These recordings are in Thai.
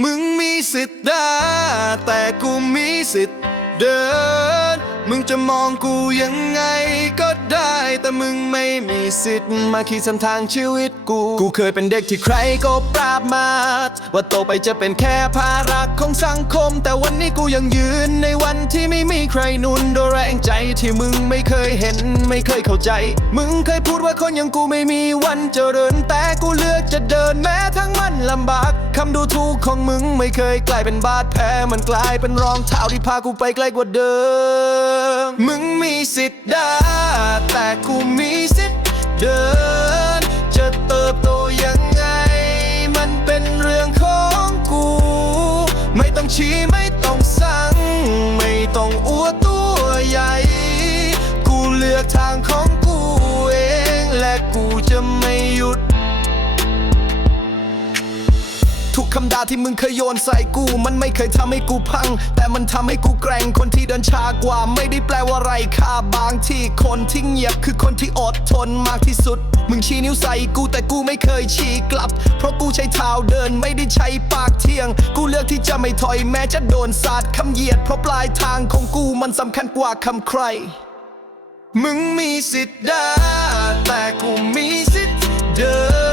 มึงมีสิทธิ์ได้แต่กูมีสิทธิ์เดิน มึงจะมองกูยังไงก็ได้ แต่มึงไม่มีสิทธิ์มาขีดเส้นทางชีวิตกู กูเคยเป็นเด็กที่ใครก็ปราบมา ว่าโตไปจะเป็นแค่ภาระของสังคม แต่วันนี้กูยังยืนในวันที่ไม่มีใครนุนโดยแรงใจที่มึงไม่เคยเห็นไม่เคยเข้าใจ มึงเคยพูดว่าคนอย่างกูไม่มีวันเจริญ แต่กูเลือกจะเดินแม้ทั้งมันลำบากคำดูถูกของมึงไม่เคยกลายเป็นบาดแผลมันกลายเป็นรองเท้าที่พากูไปไกลกว่าเดิมมึงมีสิทธิ์ได้แต่กูมีสิทธิ์เดิน จะเติบโตยังไง มันเป็นเรื่องของกู ไม่ต้องชี้ไม่ต้องสั่ง คำด่าที่มึงเคยโยนใส่กู มันไม่เคยทำให้กูพัง แต่มันทำให้กูแกร่งคนที่เดินช้ากว่า ไม่ได้แปลว่าไรค่าบางที่คนที่เงียบคือคนที่อดทนมากที่สุด มึงชี้นิ้วใส่กูแต่กูไม่เคยชี้กลับ เพราะกูใช้เท้าเดินไม่ได้ใช้ปากเที่ยง กูเลือกที่จะไม่ถอยแม้จะโดนสาดคำเหยียดเพราะปลายทางของกูมันสำคัญกว่าคำใคร มึงมีสิทธิ์ได้แต่กูมีสิทธิ์เดิน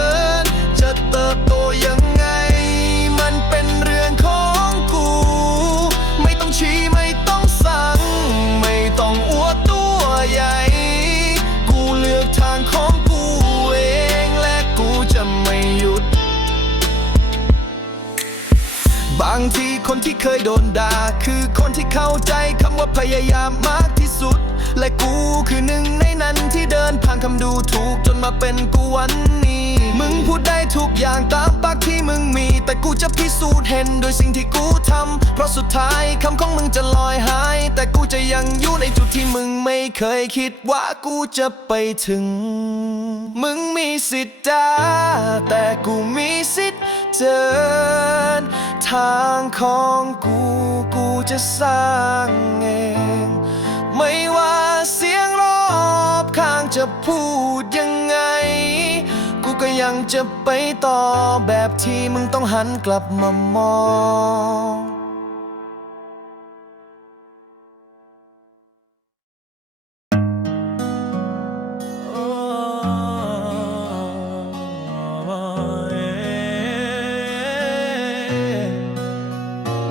เคยโดนด่าคือคนที่เข้าใจคำว่าพยายามมากที่สุด และกูคือหนึ่งในนั้นที่เดินผ่านคำดูถูกจนมาเป็นกูวันนี้ มึงพูดได้ทุกอย่างตามป กูจะพิสูจน์เห็นโดยสิ่งที่กูทำ เพราะสุดท้ายคำของมึงจะลอยหาย แต่กูจะยังอยู่ในจุดที่มึงไม่เคยคิดว่ากูจะไปถึง มึงมีสิทธิ์ด่าแต่กูมีสิทธิ์เดินทางของกูกูจะสร้างเองไม่ว่าเสียงรอบข้างจะพูดยังไง ก็ยังจะไปต่อแบบที่มึงต้องหันกลับมามอง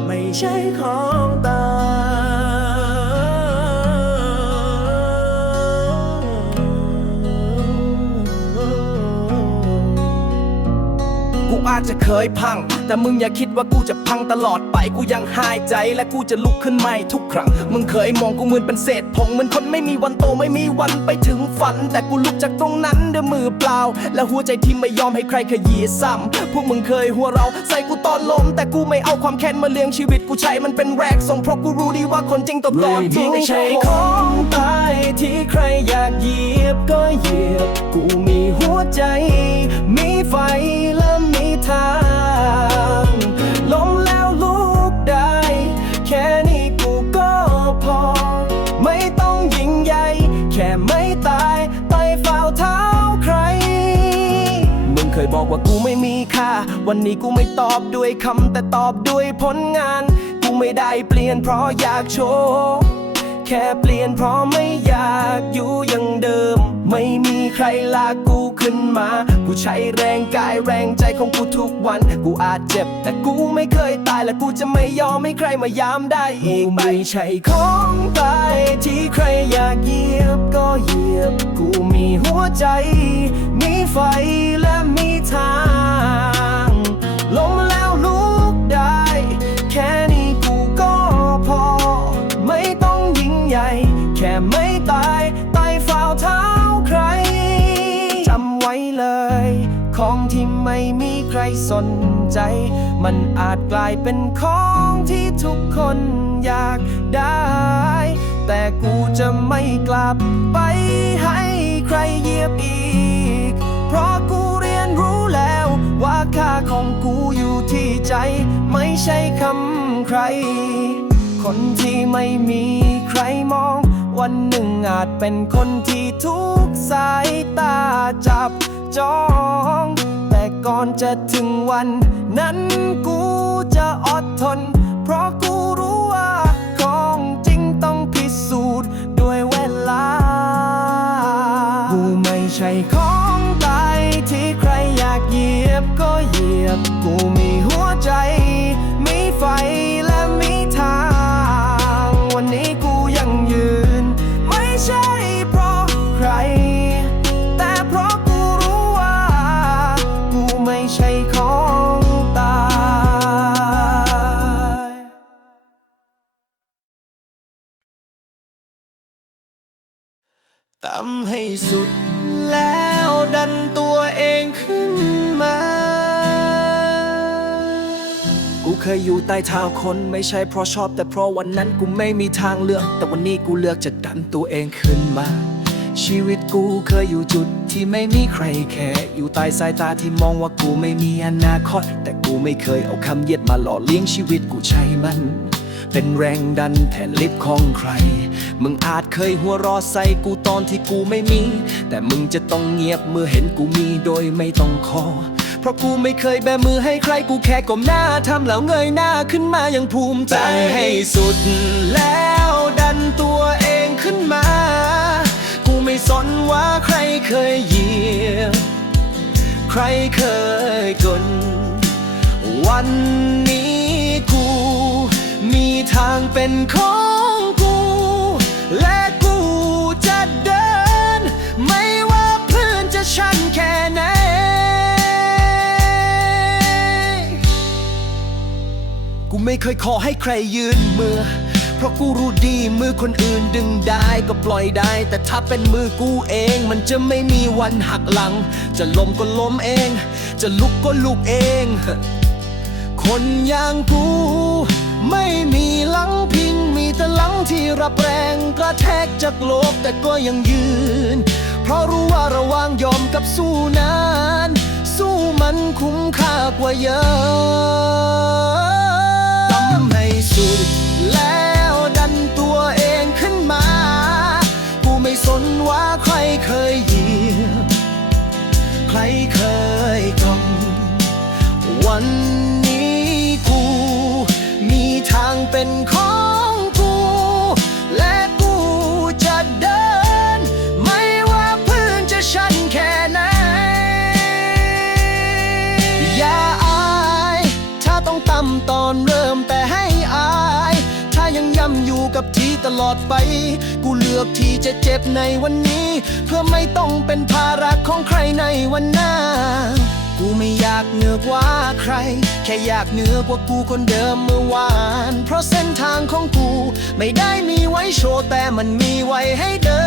ไม่ใช่ของ จจะเคยพัง แต่มึงอย่าคิดว่ากูจะพังตลอดไปกูยังหายใจและกูจะลุกขึ้นใหม่ทุกครั้ง มึงเคยมองกูเหมือนเป็นเศษผงเหมือนคนไม่มีวันโตไม่มีวันไปถึงฝัน แต่กูลุกจากตรงนั้นด้วยมือเปล่า และหัวใจที่ไม่ยอมให้ใครขยี้ซ้ำพวกมึงเคยหัวเราใส่กูตอนล้มแต่กูไม่เอาความแค้นมาเลี้ยงชีวิตกูใช้มันเป็นแรกส่งเพราะกูรู้ดีว่าคนจริงต้องตอนจริงไม่ใช่ของตายที่ใครอยากเหยียบก็เหยียบ กูมีหัวใจ มีไฟและมีทางล้มแล้วลุกได้ แค่นี้กูก็พอ ไม่ต้องยิ่งใหญ่ แค่ไม่ตายไปเฝ้าเท้าใคร มึงเคยบอกว่ากูไม่มีค่า วันนี้กูไม่ตอบด้วยคำแต่ตอบด้วยผลงาน กูไม่ได้เปลี่ยนเพราะอยากโชว์ แค่เปลี่ยนเพราะไม่อยากอยู่อย่างเดิม ไม่มีใครลากกูขึ้นมา กูใช้แรงกายแรงใจของกูทุกวัน กูอาจเจ็บ แต่กูไม่เคยตายและกูจะไม่ยอมให้ใครมายามได้อีกไม่ใช่ของตายที่ใครอยากเหยียบก็เหยียบ กูมีหัวใจ มีไฟและมีทาง สนใจ มันอาจกลายเป็นของที่ทุกคนอยากได้ แต่กูจะไม่กลับไปให้ใครเหยียบอีก เพราะกูเรียนรู้แล้วว่าค่าของกูอยู่ที่ใจ ไม่ใช่คำใคร คนที่ไม่มีใครมอง วันหนึ่งอาจเป็นคนที่ทุกสายตาจับจอง ก่อนจะถึงวัน นั้นกูจะอดทน เพราะกูรู้ว่าของจริงต้องพิสูจน์ด้วยเวลา กูไม่ใช่ของตายที่ใครอยากเหยียบก็เหยียบ กูมีหัวใจ ใต้เท้าคนไม่ใช่เพราะชอบแต่เพราะวันนั้นกูไม่มีทางเลือก แต่วันนี้กูเลือกจะดันตัวเองขึ้นมา ชีวิตกูเคยอยู่จุดที่ไม่มีใครแค่อยู่ใต้สายตาที่มองว่ากูไม่มีอนาคต แต่กูไม่เคยเอาคำเยียดมาหล่อเลี้ยงชีวิตกูใช่มัน เป็นแรงดันแทนลิฟต์ของใคร มึงอาจเคยหัวรอใส่กูตอนที่กูไม่มี แต่มึงจะต้องเงียบเมื่อเห็นกูมีโดยไม่ต้องขอ ราะกูไม่เคยแบมือให้ใครกูแค่ก้มหน้าทำแล้วเงยหน้าขึ้นมาอย่างภูมิใจใให้สุดแล้วดันตัวเองขึ้นมา กูไม่สนว่าใครเคยเหยียบใครเคยกลวันนี้กู มีทางเป็นของ ไม่เคยขอให้ใครยืนมือ เพราะกูรู้ดีมือคนอื่นดึงได้ก็ปล่อยได้ แต่ถ้าเป็นมือกูเอง มันจะไม่มีวันหักหลัง จะล้มก็ล้มเอง จะลุกก็ลุกเอง คนอย่างกู ไม่มีหลังพิง มีแต่หลังที่รับแรงกระแทกจากโลกแต่ก็ยังยืน เพราะรู้ว่าระว่างยอมกับสู้นาน สู้มันคุ้มค่ากว่าเยอะำใตลอดไป กูเลือกที่จะเจ็บในวันนี้ เพื่อไม่ต้องเป็นภาระของใครในวันหน้า กูไม่อยากเหนือกว่าใคร แค่อยากเหนือกว่ากูคนเดิมเมื่อวาน เพราะเส้นทางของกู ไม่ได้มีไว้โชว์แต่มันมีไว้ให้เดิ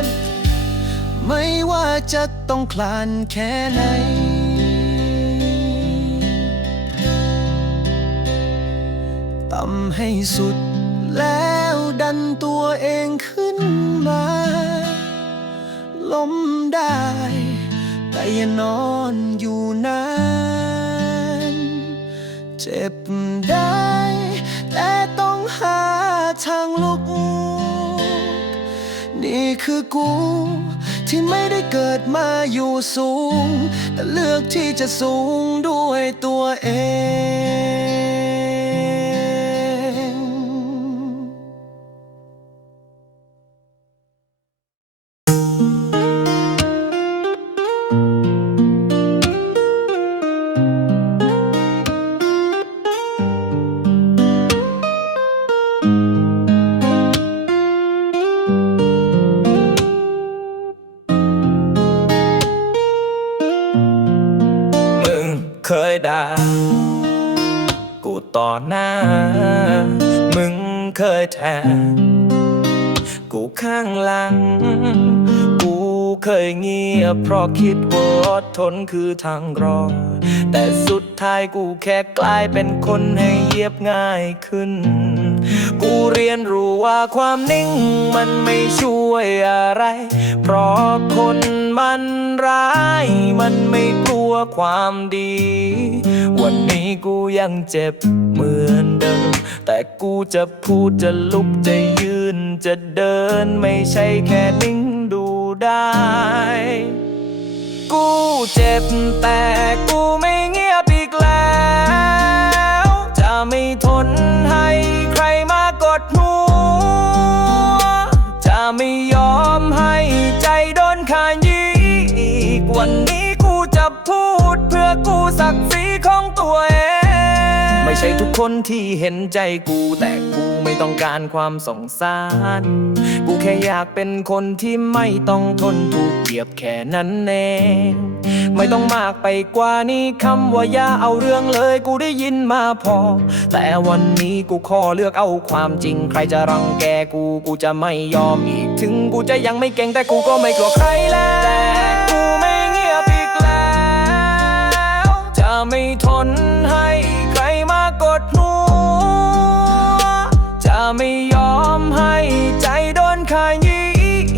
น ไม่ว่าจะต้องคลานแค่ไหนำให้สุด แล้วดันตัวเองขึ้นมา ล้มได้ แต่อย่านอนอยู่นานเจ็บได้ แต่ต้องหาทางลุก นี่คือกู ที่ไม่ได้เกิดมาอยู่สูง แต่เลือกที่จะสูงด้วยตัวเอง ด่ากูต่อหน้า มึงเคยแทนกูข้างหลัง กูเคยเงียบเพราะคิดว่าอดทนคือทางรอดแต่สุดท้ายกูแค่กลายเป็นคนให้เยียบง่ายขึ้น กูเรียนรู้ว่าความนิ่งมันไม่ช่วยอะไร เพราะคนมันร้าย มันไม่กลัวความดี วันนี้กูยังเจ็บเหมือนเดิม แต่กูจะพูดจะลุกจะยืนจะเดินไม่ใช่แค่นิ่งดูได้ กูเจ็บแต่กูไม่ คนที่เห็นใจกูแต่กูไม่ต้องการความสงสาร กูแค่อยากเป็นคนที่ไม่ต้องทนถูกเหยียบแค่นั้นเองไม่ต้องมากไปกว่านี้คำว่าอย่าเอาเรื่องเลยกูได้ยินมาพอ แต่วันนี้กูขอเลือกเอาความจริง ใครจะรังแกกูกูจะไม่ยอมอีก ถึงกูจะยังไม่เก่งแต่กูก็ไม่กลัวใครแล้วแต่กูไม่เงียบอีกแล้ว จะไม่ทนให้ ดหัว จะไม่ยอมให้ใจโดนขยี้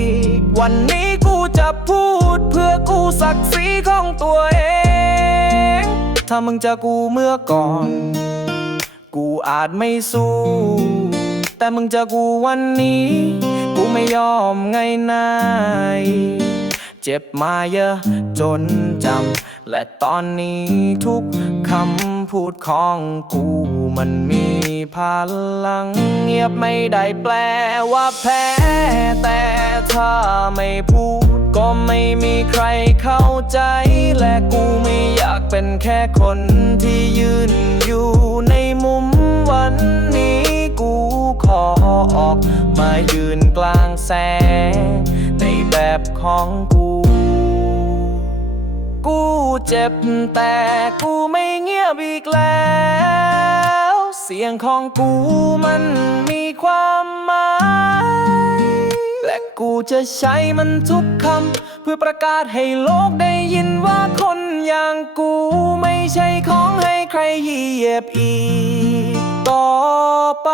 อีก วันนี้กูจะพูดเพื่อกูศักดิ์ศรีของตัวเอง ถ้ามึงจะกูเมื่อก่อน กูอาจไม่สู้ แต่มึงจะกูวันนี้ กูไม่ยอมไงนาย เจ็บมาเยอะจนจำ และตอนนี้ทุกคำพูดของกูมันมีพลัง เงียบไม่ได้แปลว่าแพ้ แต่ถ้าไม่พูดก็ไม่มีใครเข้าใจ และกูไม่อยากเป็นแค่คนที่ยืนอยู่ในมุมวันนี้กูขอออก มายืนกลางแสงในแบบของกู กูเจ็บแต่กูไม่เงียบอีกแล้ว เสียงของกูมันมีความหมาย และกูจะใช้มันทุกคำ เพื่อประกาศให้โลกได้ยินว่าคนอย่างกูไม่ใช่ของให้ใครเหยียบอีก ต่อไป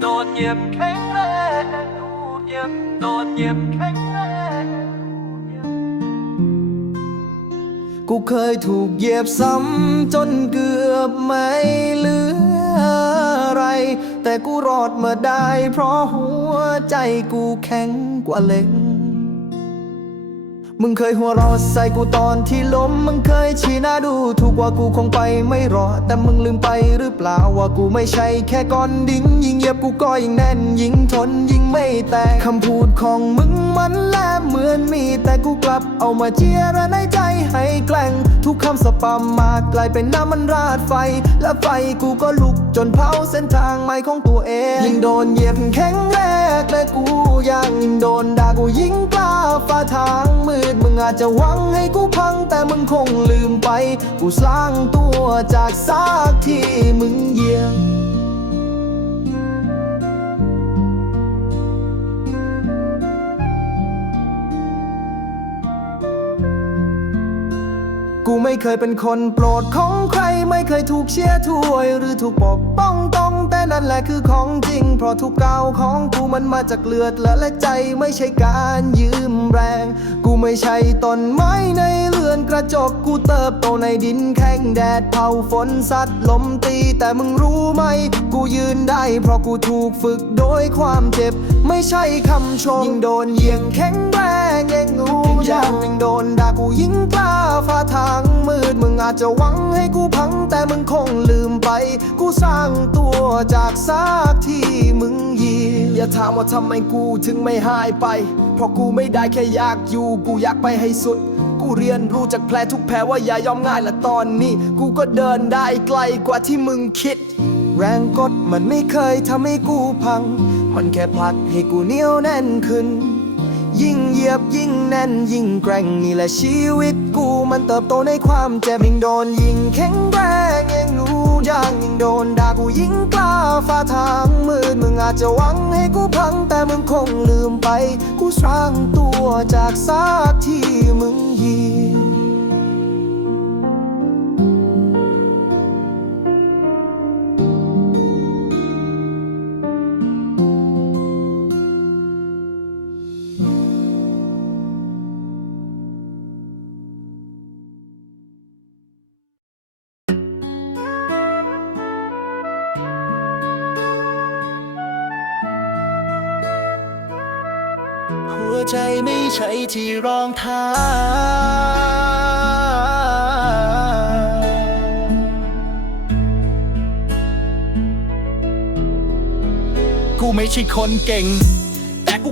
โดนเหยียบแข็งแรงเหยียบโดนเหยียบแข็งแรงกูเคยถูกเหยียบซ้ำจนเกือบไม่เหลืออะไร แต่กูรอดมาได้เพราะหัวใจกูแข็งกว่าเหล็ก มึงเคยหัวเรอใส่กูตอนที่ล้ม มึงเคยชี้หน้าดูถูกว่ากูคงไปไม่รอดแต่มึงลืมไปหรือเปล่าว่ากูไม่ใช่แค่ก้อนดิ้งยิ่งเหยียบกูก็ยิ่งแน่นยิ่งทนยิ่งไม่แตกคำพูดของมึงมันแลเหมือนมีแต่กูกลับเอามาเจียระในใจให้แกล้งทุกคำสปามมากลายเป็นน้ำมันราดไฟ และไฟกูก็ลุกจนเผาเส้นทางใหม่ของตัวเอง ยิ่งโดนเหยียบแข็งแรกและกูยังยิ่งโดนด่ากูยิ่งกล้าฝ่าทางมืดมึงอาจจะหวังให้กูพังแต่มึงคงลืมไป กูสร้างตัวจากซากที่มึงเหยียบ ไม่เคยเป็นคนโปรดของใคร ไม่เคยถูกเชียร์ถ้วย หรือถูกปกป้องต้องแต่นั่นแหละคือของจริง เพราะทุกก้าวของกูมันมาจากเลือดและและใจไม่ใช่การยืมแรง กูไม่ใช่ต้นไม้ในเรือนกระจกกูเติบโตในดินแข็งแดดเผาฝนสัตว์ลมตี แต่มึงรู้ไหม กูยืนได้ เพราะกูถูกฝึกโดยความเจ็บ ไม่ใช่คำชมยิ่งโดนเยียงแข็งแรง ย่างยิ่งโดนด่ากูยิ่งกล้าฝ่าทางมืดมึงอาจจะหวังให้กูพังแต่มึงคงลืมไป กูสร้างตัวจากซากที่มึงยีอย่าถามว่าทำไมกูถึงไม่หายไป เพราะกูไม่ได้แค่อยากอยู่กูอยากไปให้สุดกูเรียนรู้จากแผลทุกแผลว่าอย่ายอมง่ายและตอนนี้ กูก็เดินได้ไกลกว่าที่มึงคิด แรงกดมันไม่เคยทำให้กูพัง มันแค่ผลักให้กูเหนียวแน่นขึ้น ยิ่งเหยียบยิ่งแน่นยิ่งแกร่งนี่แหละชีวิตกูมันเติบโตในความเจ็บยิ่งโดนยิ่งแข็งแรงยิ่งรู้ย่างยิ่งโดนด่ากูยิ่งกล้าฝ่าทางมืดมึงอาจจะหวังให้กูพังแต่มึงคงลืมไป กูสร้างตัวจากซากที่มึงเหยี ใจไม่ใช่ที่รองเท้ากูไม่ใช่คนเก่ง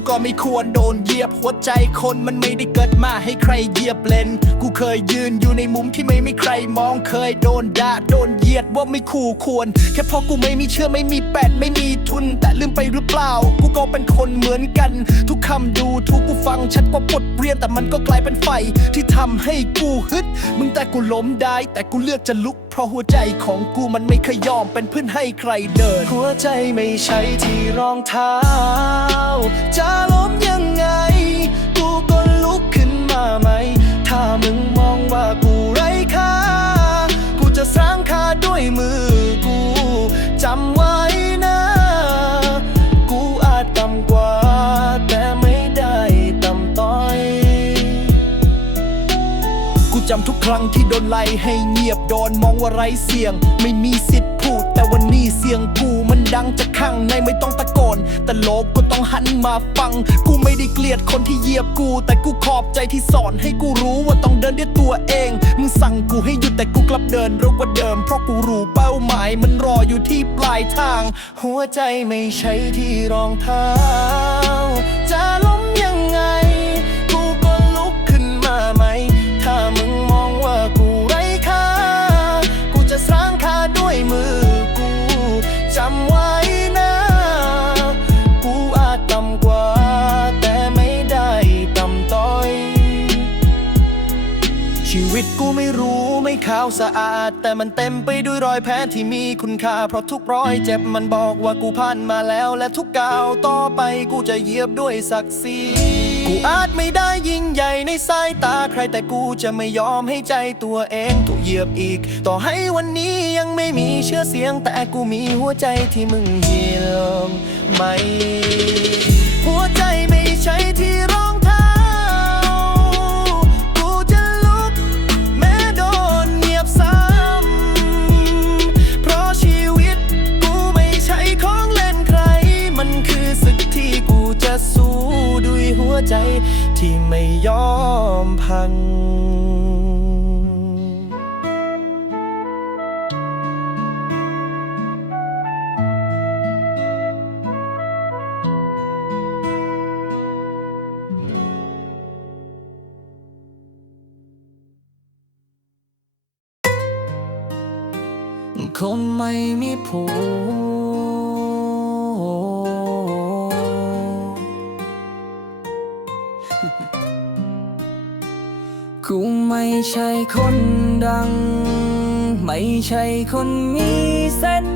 ก็ไม่ควรโดนเหยียบหัวใจคนมันไม่ได้เกิดมาให้ใครเหยียบเล่น กูเคยยืนอยู่ในมุมที่ไม่มีใครมองเคยโดนด่าโดนเหยียดว่าไม่คู่ควร แค่เพราะกูไม่มีเชื่อไม่มีแปดไม่มีทุน แต่ลืมไปหรือเปล่า กูก็เป็นคนเหมือนกัน ทุกคำดูทุกกูฟังชัดกว่าบทเรียนแต่มันก็กลายเป็นไฟที่ทำให้กูฮึด มึงแต่กูล้มได้ แต่กูเลือกจะลุกเพราะหัวใจของกูมันไม่เคยยอมเป็นเพื่อนให้ใครเดิน หัวใจไม่ใช่ที่รองเท้าจะล้มยังไง กูก็ลุกขึ้นมาไหม ถ้ามึงมองว่ากูไร้ค่า กูจะสร้างค่าด้วยมือกู จำไว้นะ กูอาจต่ำกว่า แต่ไม่ได้ต่ำต้อย กูจำทุกครั้งที่โดนไล่ให้เงียบโดนมองว่าไร้เสียง ไม่มีสิทธิ์พูดแต่วันนี้เสียงกู ดังจากข้างในไม่ต้องตะโกน แต่โลกก็ต้องหันมาฟัง กูไม่ได้เกลียดคนที่เหยียบกู แต่กูขอบใจที่สอนให้กูรู้ว่าต้องเดินด้วยตัวเอง มึงสั่งกูให้หยุดแต่กูกลับเดินเร็วกว่าเดิม เพราะกูรู้เป้าหมายมันรออยู่ที่ปลายทาง หัวใจไม่ใช่ที่รองเท้า จะล้มยังไง ด แต่มันเต็มไปด้วยรอยแผลที่มีคุณค่า เพราะทุกรอยเจ็บมันบอกว่ากูผ่านมาแล้ว และทุกก้าวต่อไปกูจะเหยียบด้วยศักดิ์ศรีกูอาจไม่ได้ยิ่งใหญ่ในสายตาใครแต่กูจะไม่ยอมให้ใจตัวเองถูกเหยียบอีก ต่อให้วันนี้ยังไม่มีเชื่อเสียงแต่กูมีหัวใจที่มึงเหี่ยวไหม ที่ไม่ยอมพัง คนไม่มีผัว ใช่คนดัง ไม่ใช่คนมีเส้น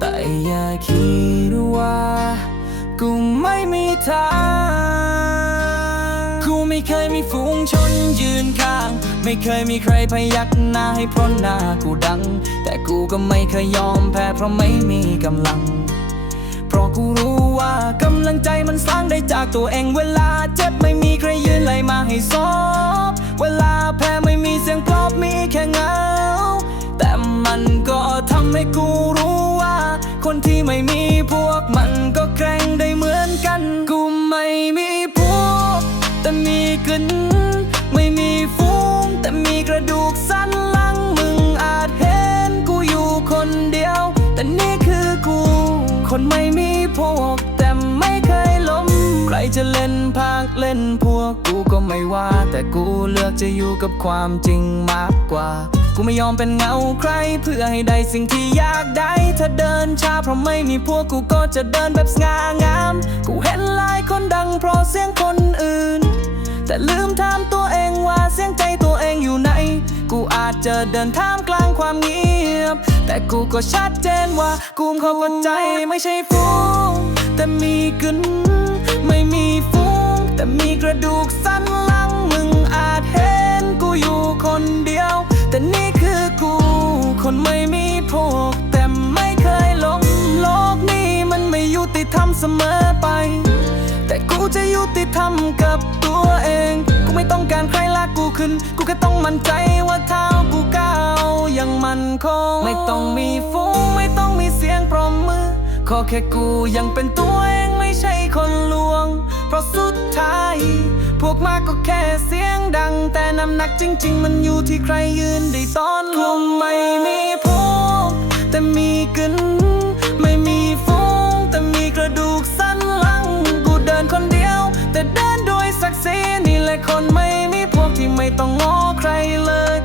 แต่อย่าคิดว่า กูไม่มีทาง กูไม่เคยมีฝูงชนยืนข้าง ไม่เคยมีใครพยักหน้าให้เพราะหน้ากูดัง แต่กูก็ไม่เคยยอมแพ้เพราะไม่มีกำลัง เพราะกูรู้ว่ากำลังใจมันสร้างได้จากตัวเองเวลาเจ็บไม่มีใครยืนไหลมาให้ซ้อบ เวลาแพ้ไม่มีเสียงปลอบมีแค่เงา แต่มันก็ทำให้กูรู้ว่า คนที่ไม่มีพวกมันก็แกร่งได้เหมือนกัน กูไม่มีพวก แต่มีกึนไม่มีฟูงแต่มีกระดูกสันหลังมึงอาจเห็นกูอยู่คนเดียว แต่นี่คือกู คนไม่มีพวก จะเล่นพากเล่นพวกกูก็ไม่ว่า แต่กูเลือกจะอยู่กับความจริงมากกว่า กูไม่ยอมเป็นเงาใคร เพื่อให้ได้สิ่งที่อยากได้ ถ้าเดินช้าเพราะไม่มีพวกกูก็จะเดินแบบสง่างาม กูเห็นหลายคนดังเพราะเสียงคนอื่น แต่ลืมถามตัวเองว่าเสียงใจตัวเองอยู่ไหน กูอาจจะเดินท่ามกลางความเงียบ แต่กูก็ชัดเจนว่ากูเข้าใจไม่ใช่ฟูงแต่มีกึน ม่มีฟูงแต่มีกระดูกสันหลังมึงอาจเห็นกูอยู่คนเดียว แต่นี่คือกู คนไม่มีพวกแต่ไม่เคยลงโลกนี้มันไม่ยุติธรรมเสมอไป แต่กูจะยุติธรรมกับตัวเอง กูไม่ต้องการใครลากกูขึ้น กูแค่ต้องมั่นใจว่าเท้ากูก้าวยังมันคง ไม่ต้องมีฟูงไม่ต้องมีเสียงปรบมือ ขอแค่กูยังเป็นตัวเองไม่ใช่คนลวง เพราะสุดท้าย พวกมากก็แค่เสียงดัง แต่น้ำหนักจริง ๆ มันอยู่ที่ใครยืนได้ซ้อนลมไม่มีพกแต่มีกึนไม่มีฟูงแต่มีกระดูกสันหลัง กูเดินคนเดียว แต่เดินด้วยศักดิ์ศรีนี่แหละคนไม่มีพวกที่ไม่ต้องง้อใครเลย